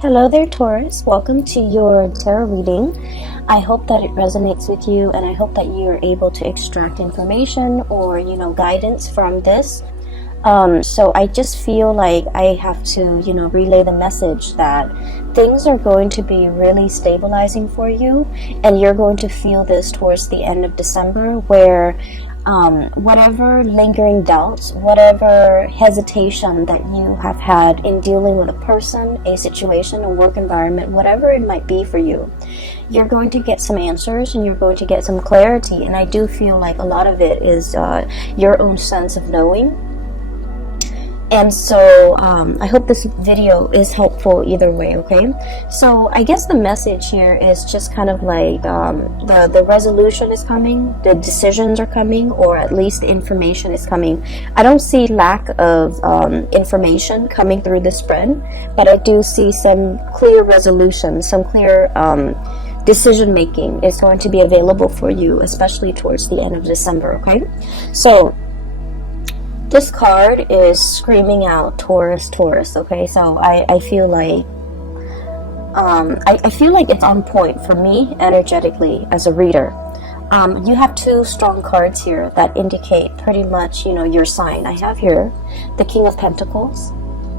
Hello there, Taurus. Welcome to your tarot reading. I hope that it resonates with you, and I hope that you are able to extract information or, guidance from this. So I just feel like I have to, relay the message that things are going to be really stabilizing for you, and you're going to feel this towards the end of December, where whatever lingering doubts, whatever hesitation that you have had in dealing with a person, a situation, a work environment, whatever it might be for you, you're going to get some answers and you're going to get some clarity. And I do feel like a lot of it is your own sense of knowing. And so I hope this video is helpful either way, okay? So I guess the message here is just kind of like the resolution is coming, the decisions are coming, or at least the information is coming. I don't see lack of information coming through the spread, but I do see some clear resolution, some clear decision making is going to be available for you, especially towards the end of December, okay? So this card is screaming out Taurus, Taurus, okay? So I feel like I feel like it's on point for me energetically as a reader. You have two strong cards here that indicate pretty much, your sign. I have here the King of Pentacles.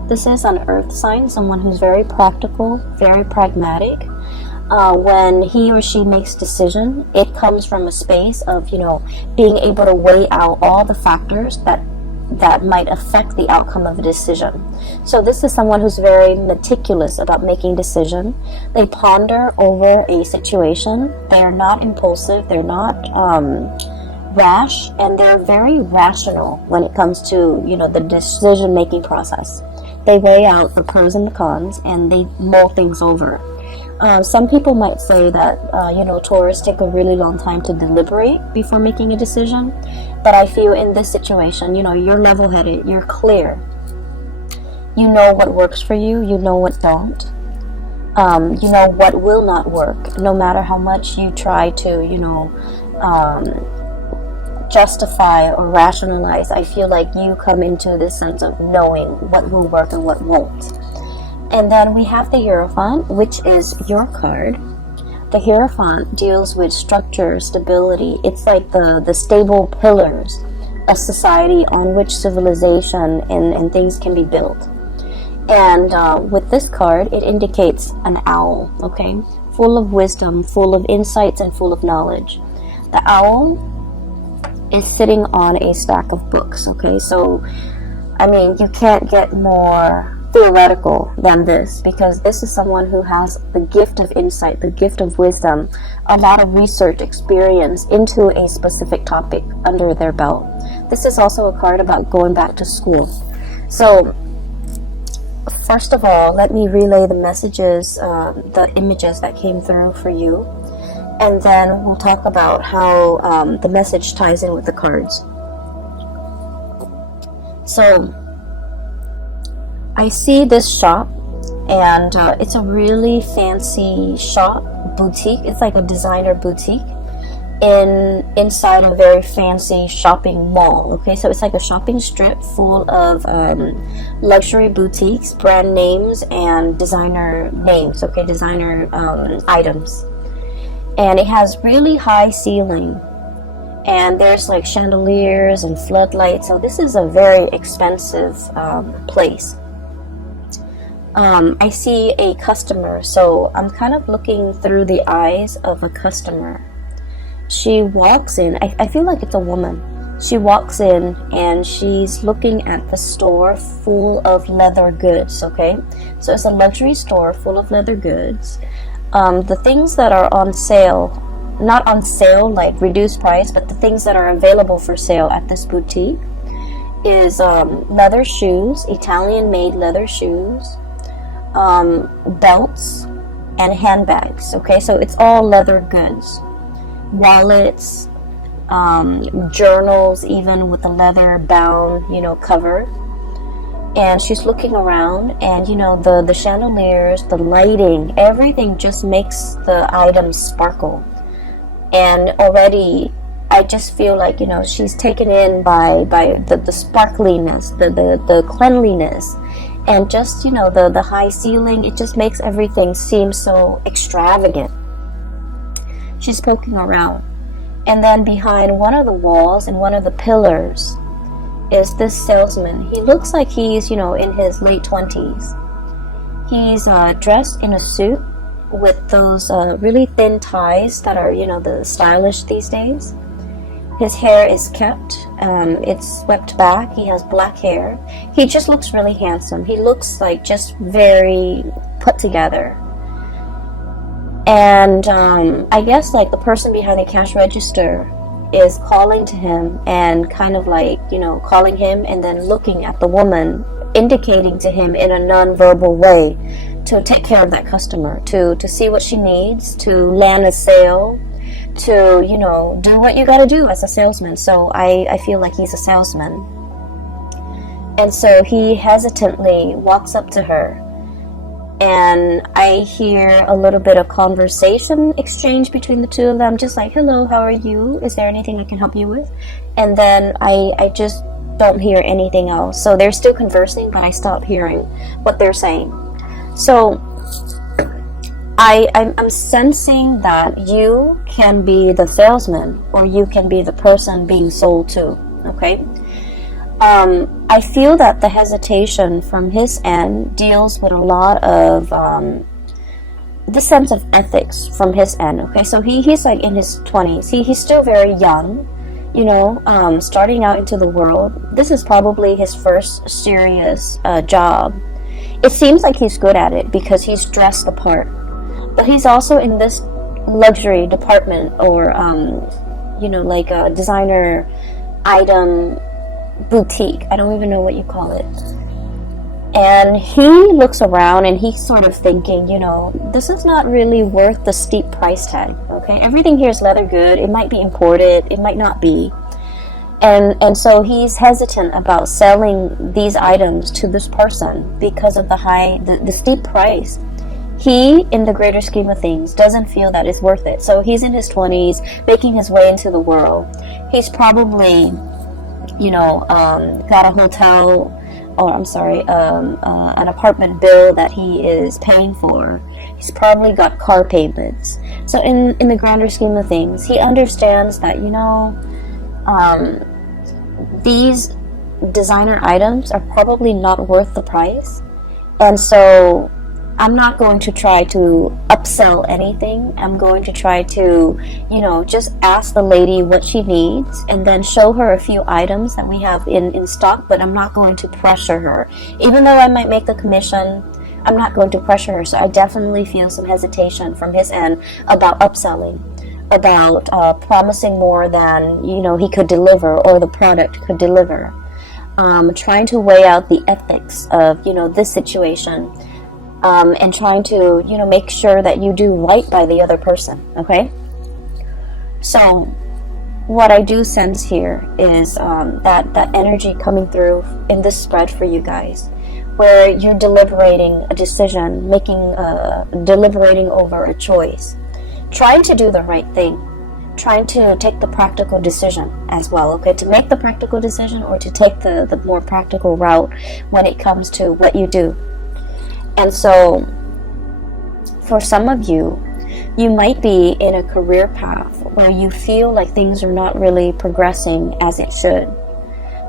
This is an earth sign, someone who's very practical, very pragmatic. When he or she makes decision, it comes from a space of, being able to weigh out all the factors that might affect the outcome of a decision. So this is someone who's very meticulous about making decision. They ponder over a situation. They're not impulsive. They're not rash, and they're very rational when it comes to the decision making process. They weigh out the pros and the cons, and they mull things over. Some people might say that, Taurus take a really long time to deliberate before making a decision. But I feel in this situation, you're level-headed, you're clear. You know what works for you, you know what don't. You know what will not work, no matter how much you try to, justify or rationalize. I feel like you come into this sense of knowing what will work and what won't. And then we have the Hierophant, which is your card. The Hierophant deals with structure, stability. It's like the stable pillars of society on which civilization and things can be built. And with this card, it indicates an owl, okay? Full of wisdom, full of insights, and full of knowledge. The owl is sitting on a stack of books, okay? So, you can't get more theoretical than this, because this is someone who has the gift of insight, the gift of wisdom, a lot of research experience into a specific topic under their belt. This is also a card about going back to school. So first of all, let me relay the messages, the images that came through for you, and then we'll talk about how the message ties in with the cards. So I see this shop, and it's a really fancy shop, boutique. It's like a designer boutique inside a very fancy shopping mall, okay? So it's like a shopping strip full of luxury boutiques, brand names, and designer names, okay? Designer items. And it has really high ceiling, and there's like chandeliers and floodlights. So this is a very expensive place. I see a customer, so I'm kind of looking through the eyes of a customer. She walks in, I feel like it's a woman. She walks in and she's looking at the store full of leather goods, okay? So it's a luxury store full of leather goods. The things that are on sale, not on sale like reduced price, but the things that are available for sale at this boutique is leather shoes, Italian-made leather shoes, belts, and handbags, okay? So it's all leather goods. Wallets, journals, even with the leather bound, cover. And she's looking around, and the chandeliers, the lighting, everything just makes the items sparkle. And already I just feel like she's taken in by the sparkliness, the cleanliness, And just, you know, the high ceiling, it just makes everything seem so extravagant. She's poking around. And then behind one of the walls and one of the pillars is this salesman. He looks like he's, you know, in his late 20s. He's dressed in a suit with those really thin ties that are, you know, the stylish these days. His hair is kept, it's swept back. He has black hair. He just looks really handsome. He looks like just very put together. And I guess like the person behind the cash register is calling to him and kind of like, you know, calling him and then looking at the woman, indicating to him in a non-verbal way to take care of that customer, to see what she needs, to land a sale, to, you know, do what you got to do as a salesman. So I feel like he's a salesman. And so he hesitantly walks up to her, and I hear a little bit of conversation exchange between the two of them, just like, hello, how are you? Is there anything I can help you with? And then I just don't hear anything else. So they're still conversing, but I stop hearing what they're saying. So I'm sensing that you can be the salesman, or you can be the person being sold to, okay? I feel that the hesitation from his end deals with a lot of the sense of ethics from his end, okay? So he's like in his 20s. He's still very young, you know, starting out into the world. This is probably his first serious job. It seems like he's good at it because he's dressed the part. But he's also in this luxury department, or, you know, like a designer item boutique. I don't even know what you call it. And he looks around and he's sort of thinking, you know, this is not really worth the steep price tag, okay? Everything here is leather good. It might be imported. It might not be. And so he's hesitant about selling these items to this person because of the steep price. He, in the greater scheme of things, doesn't feel that it's worth it. So he's in his 20s, making his way into the world. He's probably, you know, got a hotel, or I'm sorry, an apartment bill that he is paying for. He's probably got car payments. So in the grander scheme of things, he understands that, you know, these designer items are probably not worth the price. And so I'm not going to try to upsell anything. I'm going to try to, you know, just ask the lady what she needs and then show her a few items that we have in stock, but I'm not going to pressure her. Even though I might make the commission, I'm not going to pressure her. So I definitely feel some hesitation from his end about upselling, about promising more than, you know, he could deliver or the product could deliver. Trying to weigh out the ethics of, you know, this situation. And trying to, you know, make sure that you do right by the other person, okay? So what I do sense here is that energy coming through in this spread for you guys, where you're deliberating a decision, deliberating over a choice, trying to do the right thing, trying to take the practical decision as well, okay? To make the practical decision, or to take the more practical route when it comes to what you do. And so, for some of you, you might be in a career path where you feel like things are not really progressing as it should.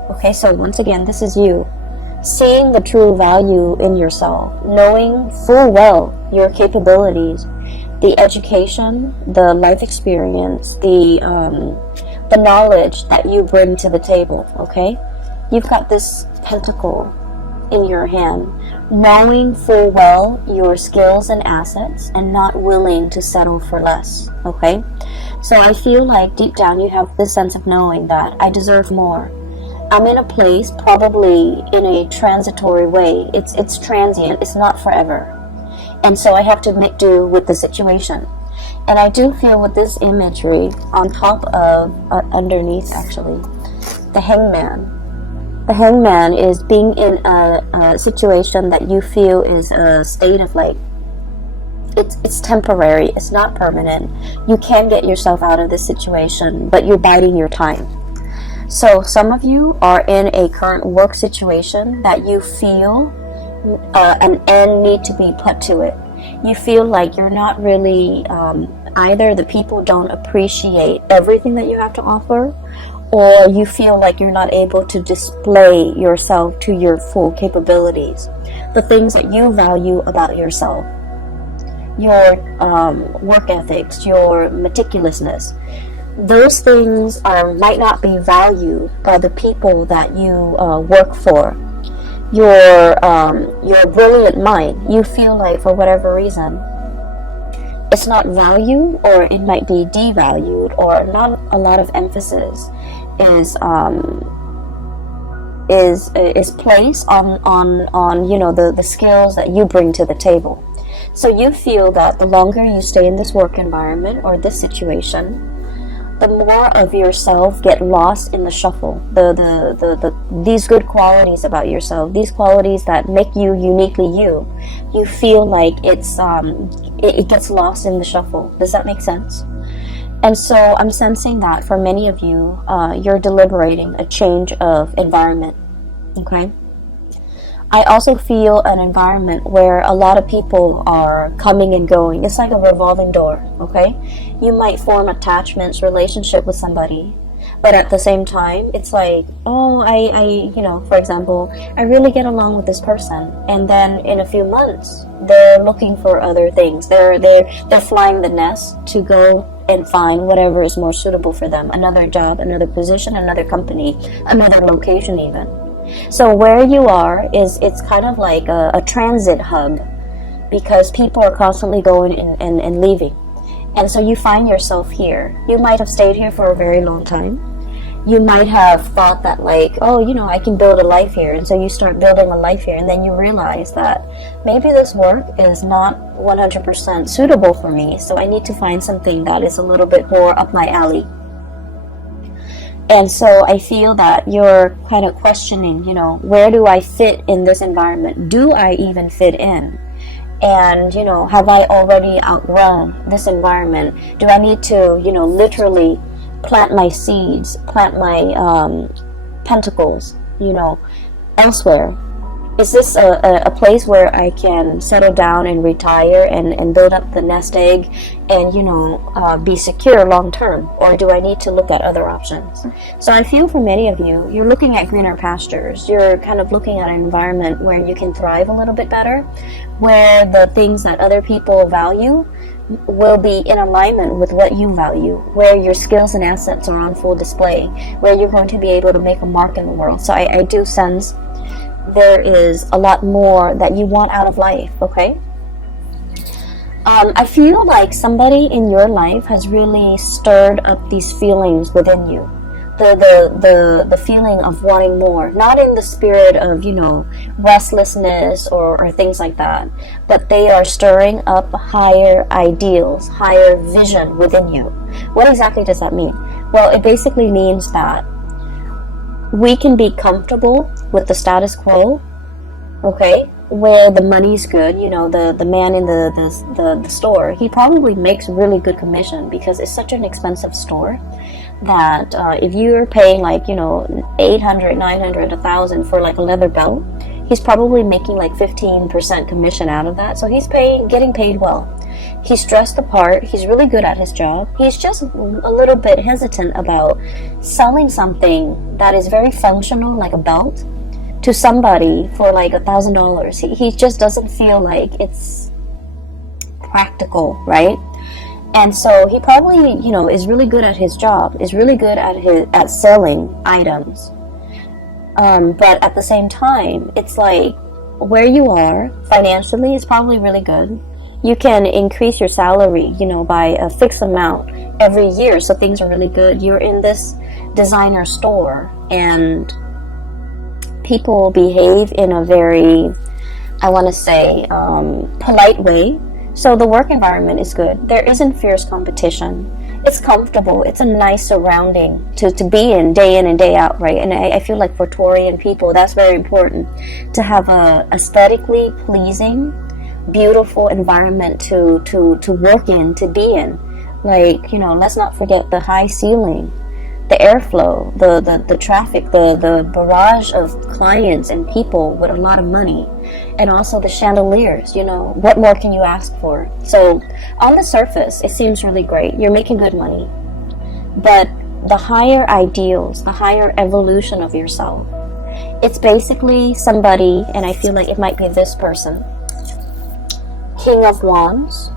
Okay, so once again, this is you. Seeing the true value in yourself, knowing full well your capabilities, the education, the life experience, the knowledge that you bring to the table, okay? You've got this pentacle in your hand, knowing full well your skills and assets and not willing to settle for less, okay? So I feel like deep down you have this sense of knowing that I deserve more. I'm in a place, probably in a transitory way. It's transient, it's not forever. And so I have to make do with the situation. And I do feel with this imagery on top of, underneath actually, the hangman. The hangman is being in a situation that you feel is a state of like, it's temporary, it's not permanent. You can get yourself out of this situation, but you're biding your time. So some of you are in a current work situation that you feel an end need to be put to it. You feel like you're not really, either the people don't appreciate everything that you have to offer, or you feel like you're not able to display yourself to your full capabilities. The things that you value about yourself, your work ethics, your meticulousness, those things might not be valued by the people that you work for. Your brilliant mind, you feel like for whatever reason it's not valued, or it might be devalued, or not a lot of emphasis is placed on you know, the skills that you bring to the table. So you feel that the longer you stay in this work environment or this situation, the more of yourself get lost in the shuffle. These good qualities about yourself, these qualities that make you uniquely you, you feel like it gets lost in the shuffle. Does that make sense? And so I'm sensing that for many of you, you're deliberating a change of environment. Okay. I also feel an environment where a lot of people are coming and going. It's like a revolving door, okay? You might form attachments, relationship with somebody, but at the same time, it's like, oh, I you know, for example, I really get along with this person, and then in a few months, they're looking for other things. They're flying the nest to go and find whatever is more suitable for them. Another job, another position, another company, another location even. So where you are it's kind of like a transit hub, because people are constantly going and leaving. And so you find yourself here. You might have stayed here for a very long time. You might have thought that, like, oh, you know, I can build a life here. And so you start building a life here, and then you realize that maybe this work is not 100% suitable for me. So I need to find something that is a little bit more up my alley. And so I feel that you're kind of questioning, you know, where do I fit in this environment? Do I even fit in? And, you know, have I already outgrown this environment? Do I need to, you know, literally plant my seeds, plant my pentacles, you know, elsewhere? Is this a place where I can settle down and retire and build up the nest egg and, you know, be secure long term? Or do I need to look at other options? So I feel for many of you, you're looking at greener pastures. You're kind of looking at an environment where you can thrive a little bit better, where the things that other people value will be in alignment with what you value, where your skills and assets are on full display, where you're going to be able to make a mark in the world. So I do sense there is a lot more that you want out of life, okay? I feel like somebody in your life has really stirred up these feelings within you. The feeling of wanting more, not in the spirit of, you know, restlessness or things like that, but they are stirring up higher ideals, higher vision within you. What exactly does that mean? Well, it basically means that we can be comfortable with the status quo, okay, where the money's good. You know, the man in the store, he probably makes really good commission because it's such an expensive store that if you're paying, like, you know, 800, 900, 1,000 for like a leather belt, he's probably making like 15% commission out of that. So he's getting paid well. He's dressed the part. He's really good at his job. He's just a little bit hesitant about selling something that is very functional, like a belt, to somebody for like $1,000. He just doesn't feel like it's practical, right? And so he probably, you know, is really good at his job, is really good at selling items. But at the same time, it's like where you are financially is probably really good. You can increase your salary, you know, by a fixed amount every year. So things are really good. You're in this designer store and people behave in a very, I want to say, polite way. So the work environment is good. There isn't fierce competition. It's comfortable. It's a nice surrounding to be in and day out, right? And I feel like for Taurian people, that's very important, to have a aesthetically pleasing, beautiful environment to work in, to be in. Like, you know, let's not forget the high ceiling, the airflow, the traffic, the barrage of clients and people with a lot of money. And also the chandeliers, you know, what more can you ask for? So on the surface, it seems really great. You're making good money. But the higher ideals, the higher evolution of yourself, it's basically somebody, and I feel like it might be this person. King of Wands,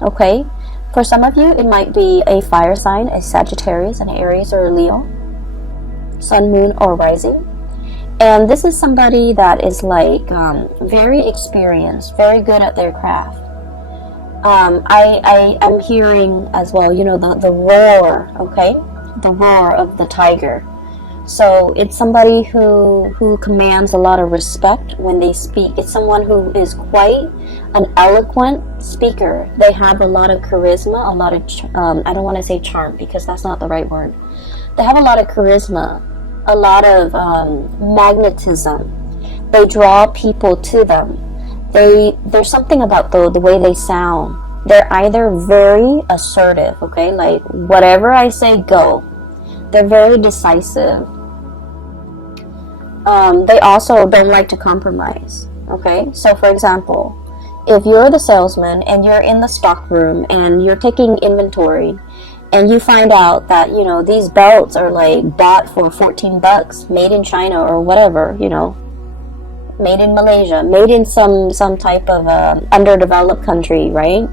okay? For some of you, it might be a fire sign, a Sagittarius, an Aries, or a Leo, sun, moon, or rising. And this is somebody that is like very experienced, very good at their craft. I'm hearing as well, you know, the roar, okay? The roar of the tiger. So it's somebody who commands a lot of respect when they speak. It's someone who is quite an eloquent speaker. They have a lot of charisma, a lot of, I don't want to say charm because that's not the right word. They have a lot of charisma, a lot of magnetism. They draw people to them. There's something about the way they sound. They're either very assertive, okay, like whatever I say, go. They're very decisive. They also don't like to compromise, okay? So for example, if you're the salesman and you're in the stock room and you're taking inventory and you find out that, you know, these belts are like bought for 14 bucks, made in China or whatever, you know, made in Malaysia, made in some type of underdeveloped country, right?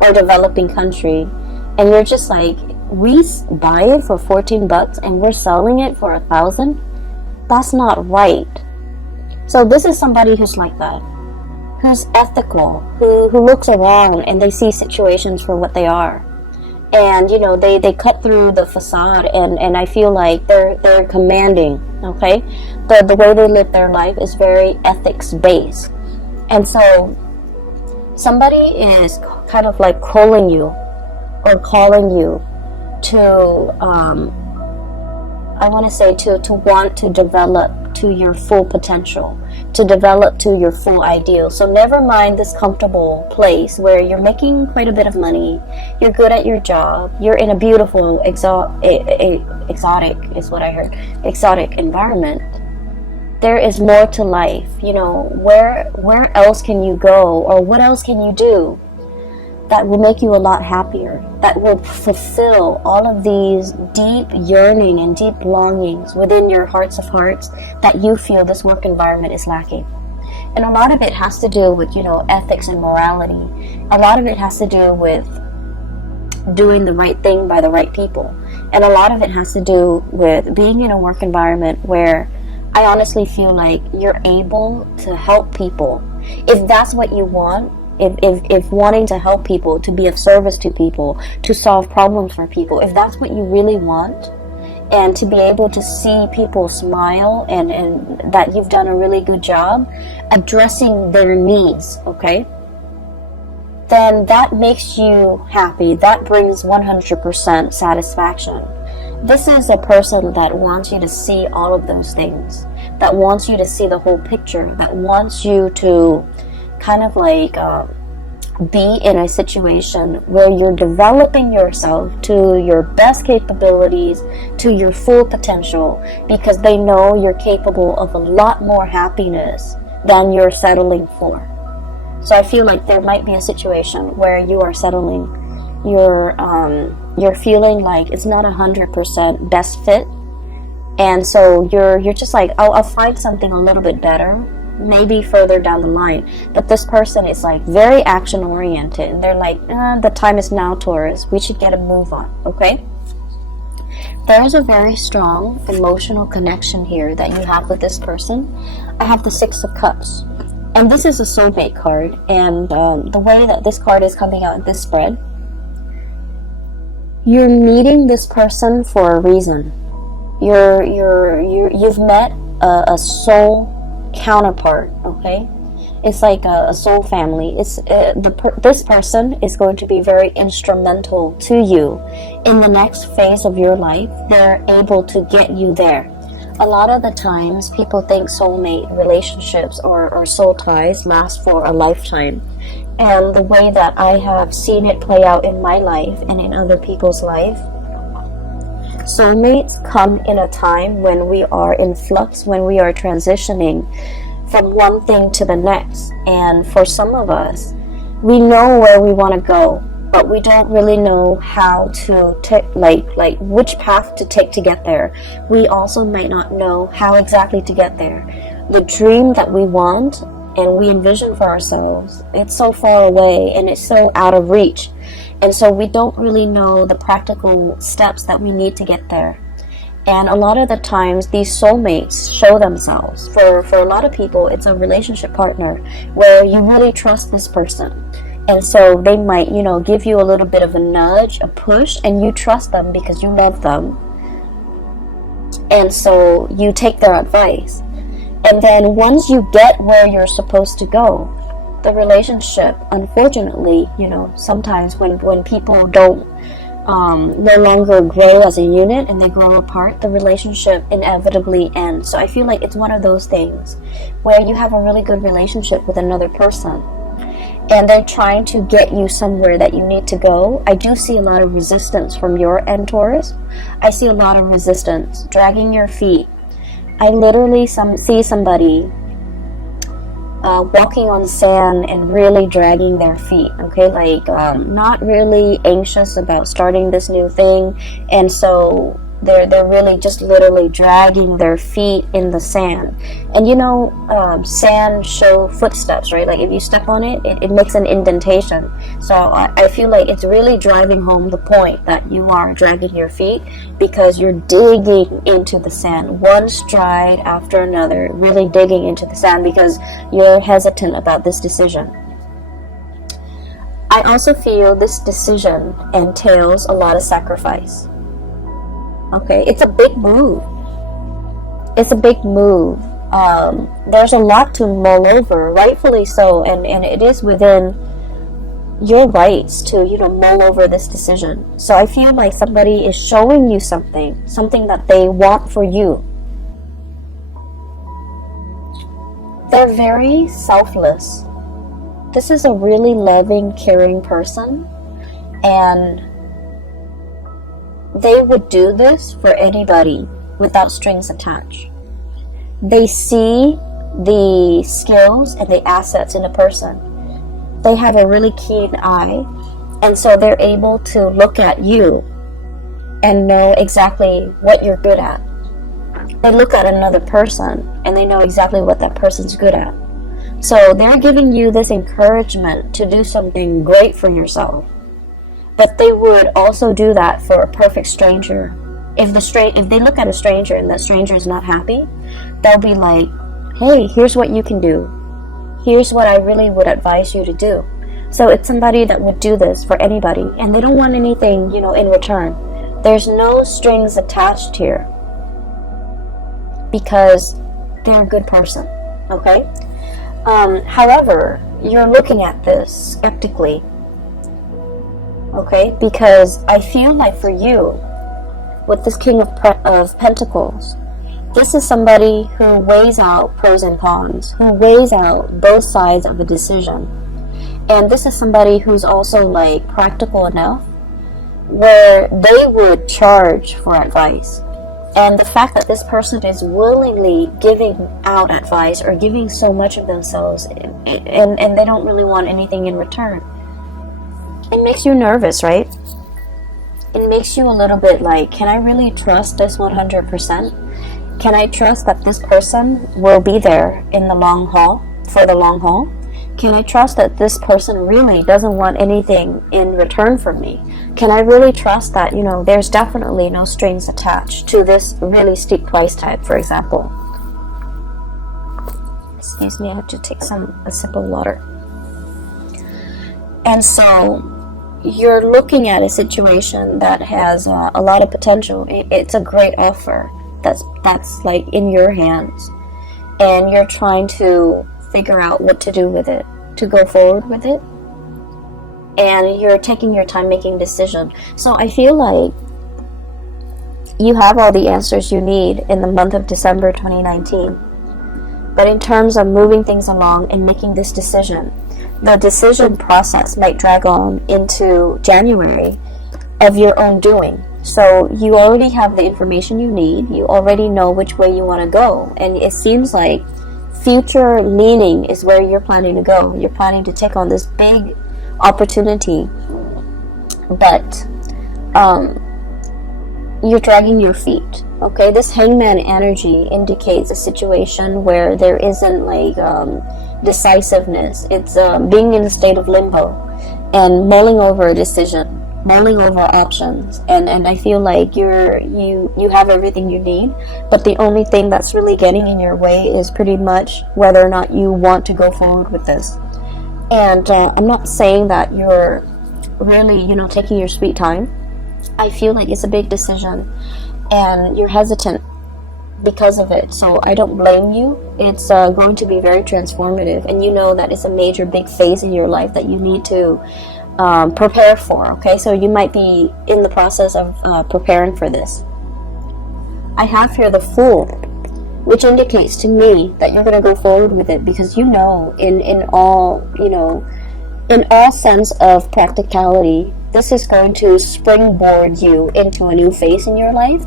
Or developing country, and you're just like, we buy it for 14 bucks and we're selling it for 1,000? That's not right. So this is somebody who's like that, who's ethical, who looks around and they see situations for what they are. And, you know, they cut through the facade, and I feel like they're commanding, okay? The way they live their life is very ethics-based. And so somebody is kind of like calling you to I want to say to want to develop to your full potential, to develop to your full ideal. So never mind this comfortable place where you're making quite a bit of money, you're good at your job, you're in a beautiful exotic is what I heard, exotic environment. There is more to life, you know. Where else can you go, or what else can you do that will make you a lot happier, that will fulfill all of these deep yearning and deep longings within your hearts of hearts that you feel this work environment is lacking? And a lot of it has to do with, you know, ethics and morality. A lot of it has to do with doing the right thing by the right people. And a lot of it has to do with being in a work environment where I honestly feel like you're able to help people. If that's what you want, if wanting to help people, to be of service to people, to solve problems for people, if that's what you really want, and to be able to see people smile and that you've done a really good job addressing their needs, okay, then that makes you happy. That brings 100% satisfaction. This is a person that wants you to see all of those things, that wants you to see the whole picture, that wants you to kind of like be in a situation where you're developing yourself to your best capabilities, to your full potential, because they know you're capable of a lot more happiness than you're settling for. So I feel like there might be a situation where you are settling, you're feeling like it's not 100% best fit, and so you're just like, I'll find something a little bit better, maybe further down the line. But this person is like very action oriented, and they're like, the time is now, Taurus, we should get a move on, okay? There is a very strong emotional connection here that you have with this person. I have the Six of Cups, and this is a soulmate card, and the way that this card is coming out in this spread, you're meeting this person for a reason. You've met a soul counterpart, okay? It's like a soul family. This person is going to be very instrumental to you in the next phase of your life. They're able to get you there. A lot of the times people think soulmate relationships or soul ties last for a lifetime, and the way that I have seen it play out in my life and in other people's life, soulmates come in a time when we are in flux, when we are transitioning from one thing to the next. And for some of us, we know where we want to go, but we don't really know how to take, like which path to take to get there. We also might not know how exactly to get there. The dream that we want and we envision for ourselves, it's so far away and it's so out of reach. And so we don't really know the practical steps that we need to get there. And a lot of the times, these soulmates show themselves. For a lot of people, it's a relationship partner where you really trust this person. And so they might, give you a little bit of a nudge, a push, and you trust them because you love them. And so you take their advice. And then once you get where you're supposed to go, the relationship, unfortunately, sometimes when people don't no longer grow as a unit and they grow apart, the relationship inevitably ends. So I feel like it's one of those things where you have a really good relationship with another person and they're trying to get you somewhere that you need to go. I do see a lot of resistance from your end, Taurus. I see a lot of resistance, dragging your feet. I literally see somebody walking on sand and really dragging their feet, okay, not really anxious about starting this new thing, and so they're really just literally dragging their feet in the sand. And sand show footsteps, right? Like if you step on it, it makes an indentation. So I feel like it's really driving home the point that you are dragging your feet because you're digging into the sand, one stride after another, really digging into the sand because you're hesitant about this decision. I also feel this decision entails a lot of sacrifice. Okay, it's a big move. It's a big move. There's a lot to mull over, rightfully so, and it is within your rights to, mull over this decision. So I feel like somebody is showing you something that they want for you. They're very selfless. This is a really loving, caring person, and they would do this for anybody without strings attached. They see the skills and the assets in a person. They have a really keen eye, and so they're able to look at you and know exactly what you're good at. They look at another person and they know exactly what that person's good at. So they're giving you this encouragement to do something great for yourself. But they would also do that for a perfect stranger. If they look at a stranger and that stranger is not happy, they'll be like, hey, here's what you can do. Here's what I really would advise you to do. So it's somebody that would do this for anybody, and they don't want anything, in return. There's no strings attached here because they're a good person, okay? However, you're looking at this skeptically. Okay, because I feel like for you, with this King of Pentacles, this is somebody who weighs out pros and cons, who weighs out both sides of a decision. And this is somebody who's also practical enough where they would charge for advice. And the fact that this person is willingly giving out advice or giving so much of themselves and they don't really want anything in return, it makes you nervous, right? It makes you a little bit like, can I really trust this 100%? Can I trust that this person will be there in the long haul, for the long haul? Can I trust that this person really doesn't want anything in return from me? Can I really trust that, there's definitely no strings attached to this really steep price tag, for example? Excuse me, I have to take a sip of water. And so you're looking at a situation that has a lot of potential. It's a great offer that's in your hands, and you're trying to figure out what to do with it, to go forward with it, and you're taking your time making decision. So I feel like you have all the answers you need in the month of December 2019, but in terms of moving things along and making this decision, the decision process might drag on into January of your own doing. So you already have the information you need. You already know which way you want to go. And it seems like future leaning is where you're planning to go. You're planning to take on this big opportunity, but you're dragging your feet. Okay, this hangman energy indicates a situation where there isn't like decisiveness. It's being in a state of limbo and mulling over a decision, mulling over options, and I feel like you have everything you need, but the only thing that's really getting in your way is pretty much whether or not you want to go forward with this. And I'm not saying that you're really, taking your sweet time. I feel like it's a big decision and you're hesitant because of it, so I don't blame you. It's going to be very transformative, and you know that it's a major big phase in your life that you need to prepare for. Okay, so you might be in the process of preparing for this. I have here the Fool, which indicates to me that you're going to go forward with it because in all sense of practicality, this is going to springboard you into a new phase in your life,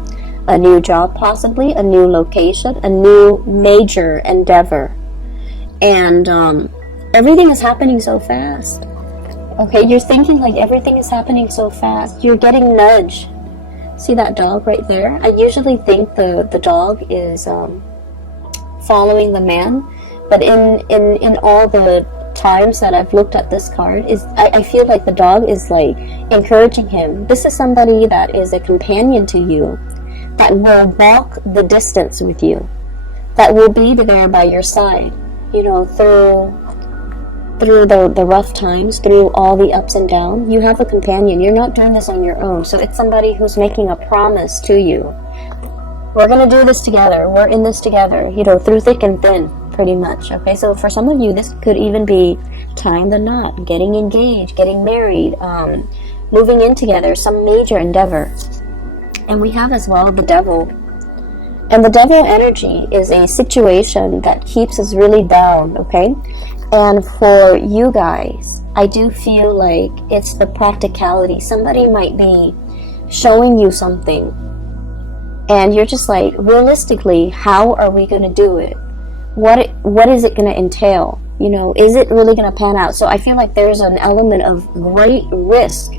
a new job possibly, a new location, a new major endeavor. And everything is happening so fast. Okay, you're thinking like everything is happening so fast. You're getting nudged. See that dog right there? I usually think the dog is following the man, but in all the times that I've looked at this card, I feel like the dog is like encouraging him. This is somebody that is a companion to you, that will walk the distance with you, that will be there by your side, through the rough times, through all the ups and downs. You have a companion. You're not doing this on your own. So it's somebody who's making a promise to you. We're going to do this together. We're in this together, through thick and thin, pretty much. Okay, so for some of you, this could even be tying the knot, getting engaged, getting married, moving in together, some major endeavor. And we have as well the Devil. And the Devil energy is a situation that keeps us really down, okay? And for you guys, I do feel like it's the practicality. Somebody might be showing you something, and you're just like, realistically, how are we going to do it? What is it going to entail? Is it really going to pan out? So I feel like there's an element of great risk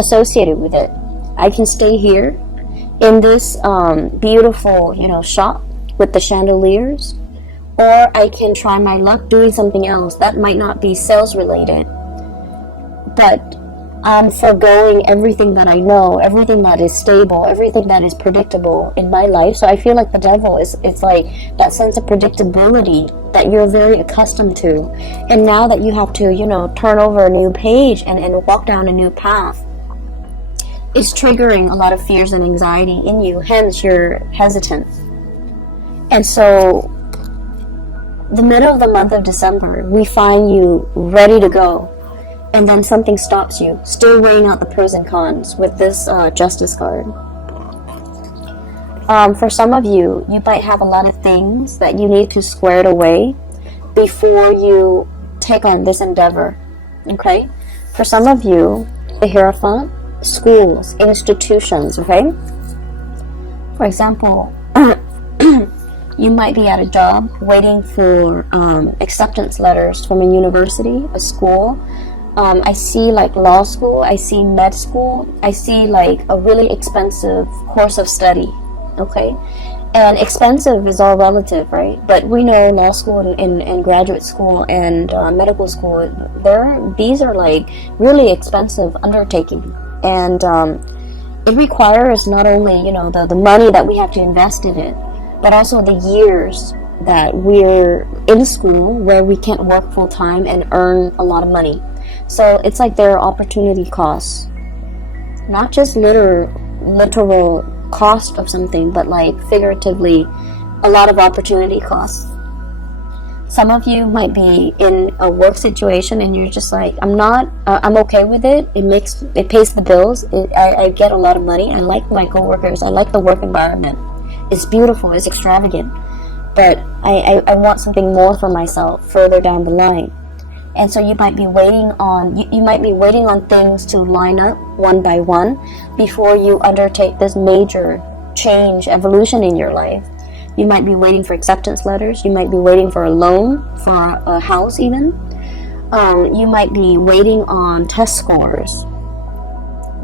associated with it. I can stay here in this beautiful, shop with the chandeliers, or I can try my luck doing something else that might not be sales related, but I'm foregoing everything that I know, everything that is stable, everything that is predictable in my life. So I feel like the Devil it's like that sense of predictability that you're very accustomed to, and now that you have to turn over a new page and walk down a new path, it's triggering a lot of fears and anxiety in you, hence you're hesitant. And so the middle of the month of December, we find you ready to go, and then something stops you, still weighing out the pros and cons with this Justice card. For some of you, you might have a lot of things that you need to square it away before you take on this endeavor, okay? For some of you, the Hierophant, schools, institutions, okay? For example, you might be at a job waiting for acceptance letters from a university, a school. I see like law school, I see med school, I see like a really expensive course of study, okay? And expensive is all relative, right? But we know law school and graduate school and medical school, these are like really expensive undertaking. And it requires not only, the money that we have to invest in it, but also the years that we're in school where we can't work full time and earn a lot of money. So it's like there are opportunity costs, not just literal cost of something, but like figuratively a lot of opportunity costs. Some of you might be in a work situation and you're just like, I'm okay with it. It pays the bills. I get a lot of money. I like my coworkers. I like the work environment. It's beautiful. It's extravagant. But I want something more for myself further down the line. And so you might be waiting on things to line up one by one before you undertake this major change, evolution in your life. You might be waiting for acceptance letters. You might be waiting for a loan for a house even. You might be waiting on test scores.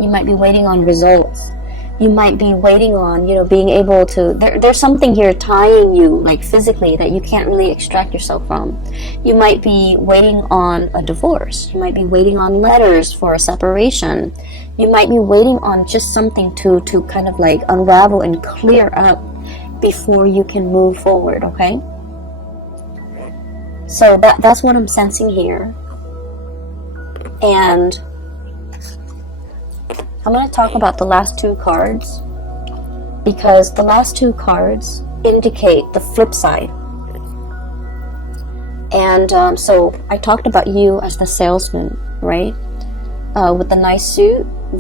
You might be waiting on results. You might be waiting on, being able to, there's something here tying you, like physically, that you can't really extract yourself from. You might be waiting on a divorce. You might be waiting on letters for a separation. You might be waiting on just something to kind of like unravel and clear up before you can move forward, okay? So that's what I'm sensing here. And I'm going to talk about the last two cards, because the last two cards indicate the flip side. And so I talked about you as the salesman, right? With the nice suit,